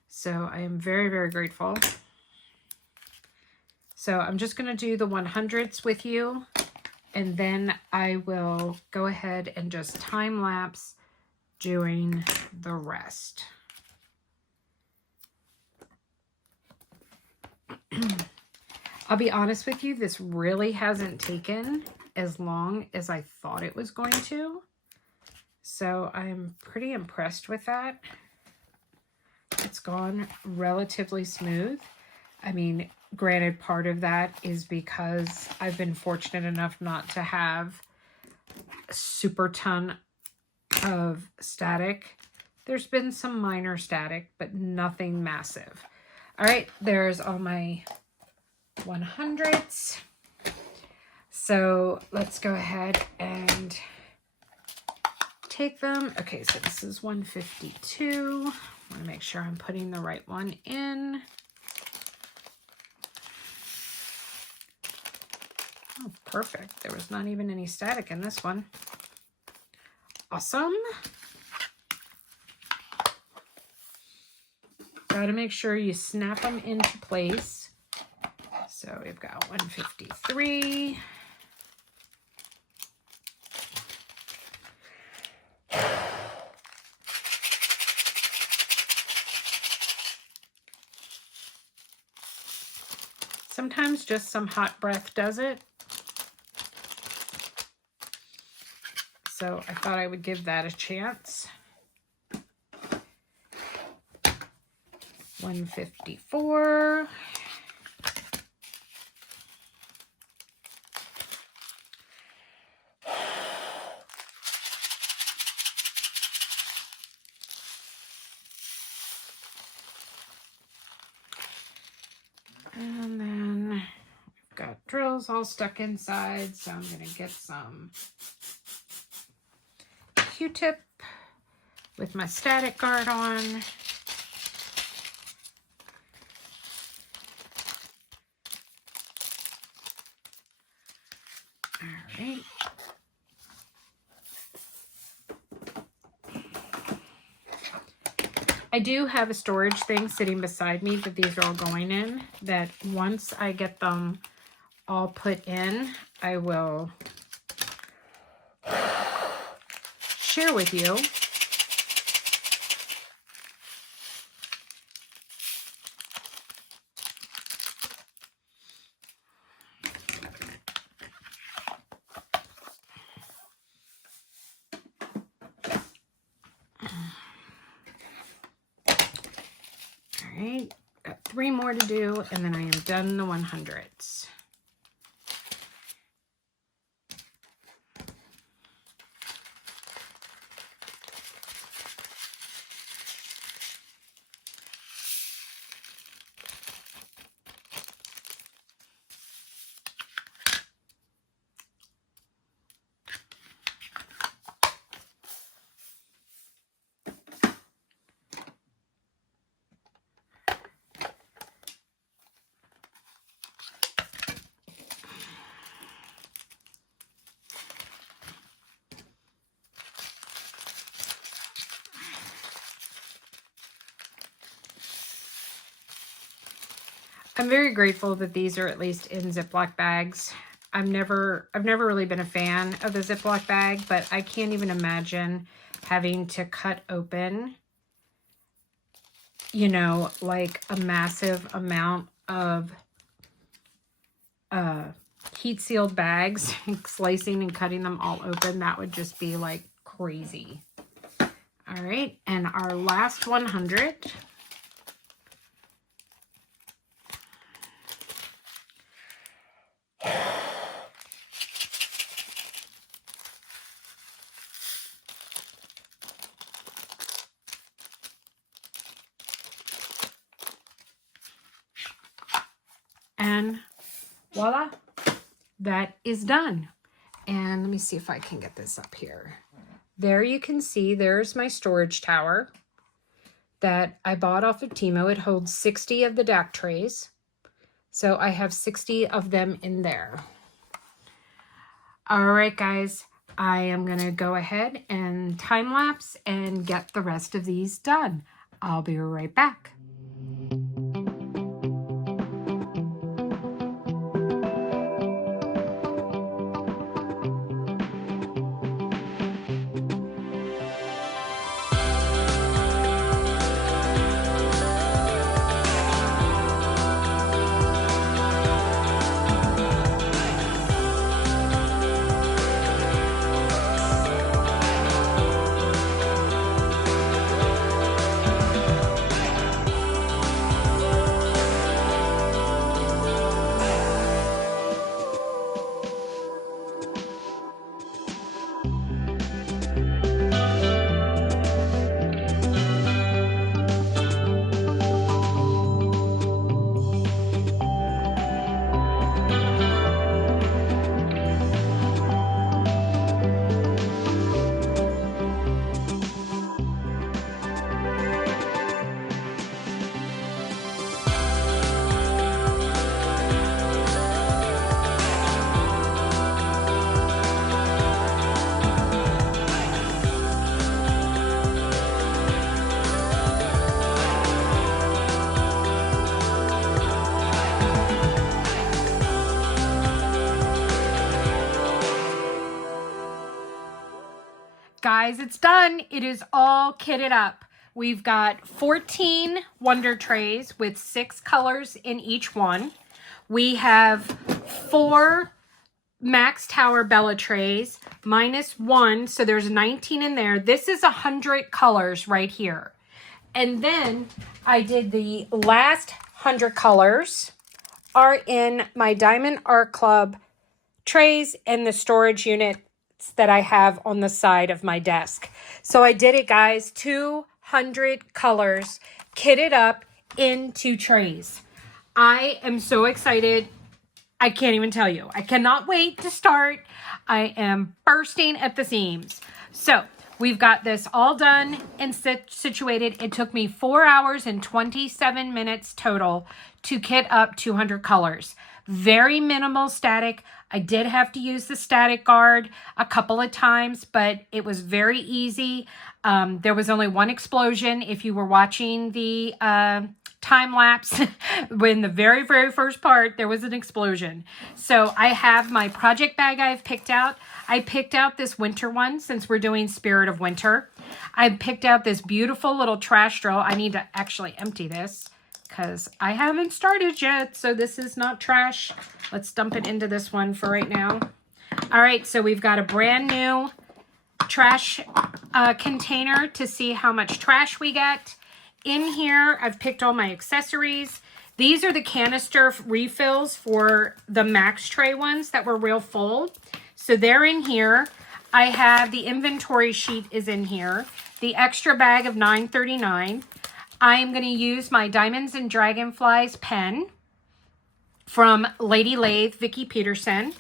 So I am very, very grateful. So I'm just going to do the 100s with you, and then I will go ahead and just time lapse doing the rest. I'll be honest with you, this really hasn't taken as long as I thought it was going to. So I'm pretty impressed with that. It's gone relatively smooth. I mean, granted, part of that is because I've been fortunate enough not to have a super ton of static There's been some minor static, but nothing massive. All right, there's all my 100s. So let's go ahead and take them. Okay, so this is 152. I want to make sure I'm putting the right one in. Oh, perfect. There was not even any static in this one. Awesome. Got to make sure you snap them into place. So we've got 153. Sometimes just some hot breath does it. So I thought I would give that a chance. 154. And then we've got drills all stuck inside, so I'm going to get some Q-tip with my static guard on. All right. I do have a storage thing sitting beside me that these are all going in, that once I get them all put in, I will share with you. All right, got 3 more to do, and then I am done the 100s. I'm very grateful that these are at least in Ziploc bags. I've never really been a fan of the Ziploc bag, but I can't even imagine having to cut open, you know, like a massive amount of heat sealed bags, slicing and cutting them all open. That would just be like crazy. All right, and our last 100. And voila, that is done. And let me see if I can get this up here. There you can see there's my storage tower that I bought off of Timo. It holds 60 of the DAC trays. So I have 60 of them in there. All right, guys, I am going to go ahead and time lapse and get the rest of these done. I'll be right back. Guys, it's done. It is all kitted up. We've got 14 Wonder trays with 6 colors in each one. We have 4 Max Tower Bella trays minus 1, so there's 19 in there. This is 100 colors right here. And then I did the last 100 colors are in my Diamond Art Club trays and the storage units that I have on the side of my desk. So I did it, guys, 200 colors kitted up in 2 trays. I am so excited. I can't even tell you. I cannot wait to start. I am bursting at the seams. So we've got this all done and situated. It took me 4 hours and 27 minutes total to kit up 200 colors. Very minimal static. I did have to use the static guard a couple of times, but it was very easy. There was only one explosion. If you were watching the time lapse, when the very first part, there was an explosion. So I have my project bag I've picked out. I picked out this winter one since we're doing Spirit of Winter. I picked out this beautiful little trash drill. I need to actually empty this because I haven't started yet. So this is not trash. Let's dump it into this one for right now. All right, so we've got a brand new trash container to see how much trash we get. In here, I've picked all my accessories. These are the canister refills for the Max tray ones that were real full. So they're in here. I have the inventory sheet is in here. The extra bag of $9.39. I am going to use my Diamonds and Dragonflies pen from Lady Lathe, Vicki Peterson.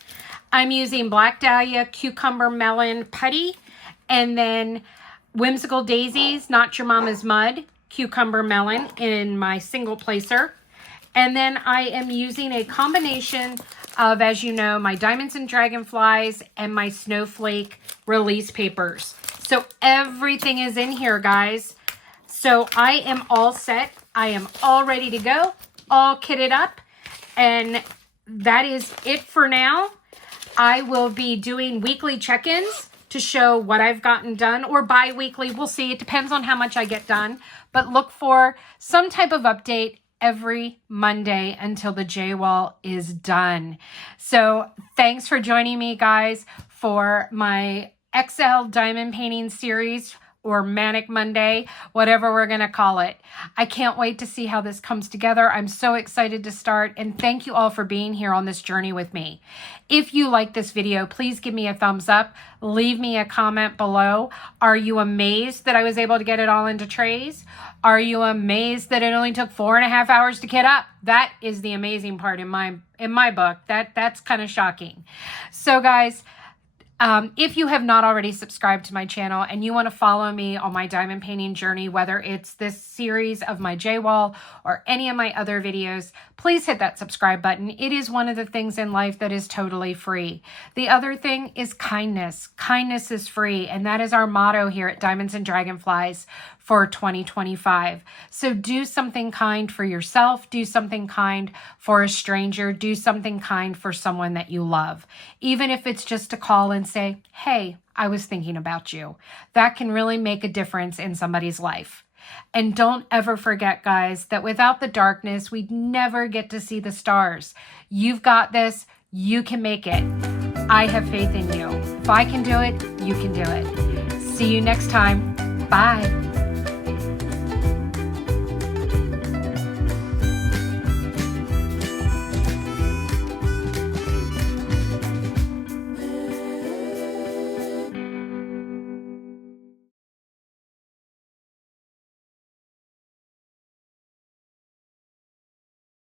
I'm using Black Dahlia Cucumber Melon Putty, and then Whimsical Daisies, Not Your Mama's Mud, Cucumber Melon in my single placer. And then I am using a combination of, as you know, my Diamonds and Dragonflies and my Snowflake release papers. So everything is in here, guys. So I am all set. I am all ready to go, all kitted up. And that is it for now. I will be doing weekly check-ins to show what I've gotten done, or bi-weekly. We'll see. It depends on how much I get done. But look for some type of update every Monday until the J-Wall is done. So thanks for joining me, guys, for my XL Diamond Painting Series, or Manic Monday, whatever we're going to call it. I can't wait to see how this comes together. I'm so excited to start, and thank you all for being here on this journey with me. If you like this video, please give me a thumbs up. Leave me a comment below. Are you amazed that I was able to get it all into trays? Are you amazed that it only took 4.5 hours to kit up? That is the amazing part in my book. That's kind of shocking. So guys, if you have not already subscribed to my channel and you want to follow me on my diamond painting journey, whether it's this series of my J-Wall or any of my other videos, please hit that subscribe button. It is one of the things in life that is totally free. The other thing is kindness. Kindness is free, and that is our motto here at Diamonds and Dragonflies for 2025. So do something kind for yourself, do something kind for a stranger, do something kind for someone that you love. Even if it's just to call and say, hey, I was thinking about you. That can really make a difference in somebody's life. And don't ever forget, guys, that without the darkness, we'd never get to see the stars. You've got this. You can make it. I have faith in you. If I can do it, you can do it. See you next time. Bye.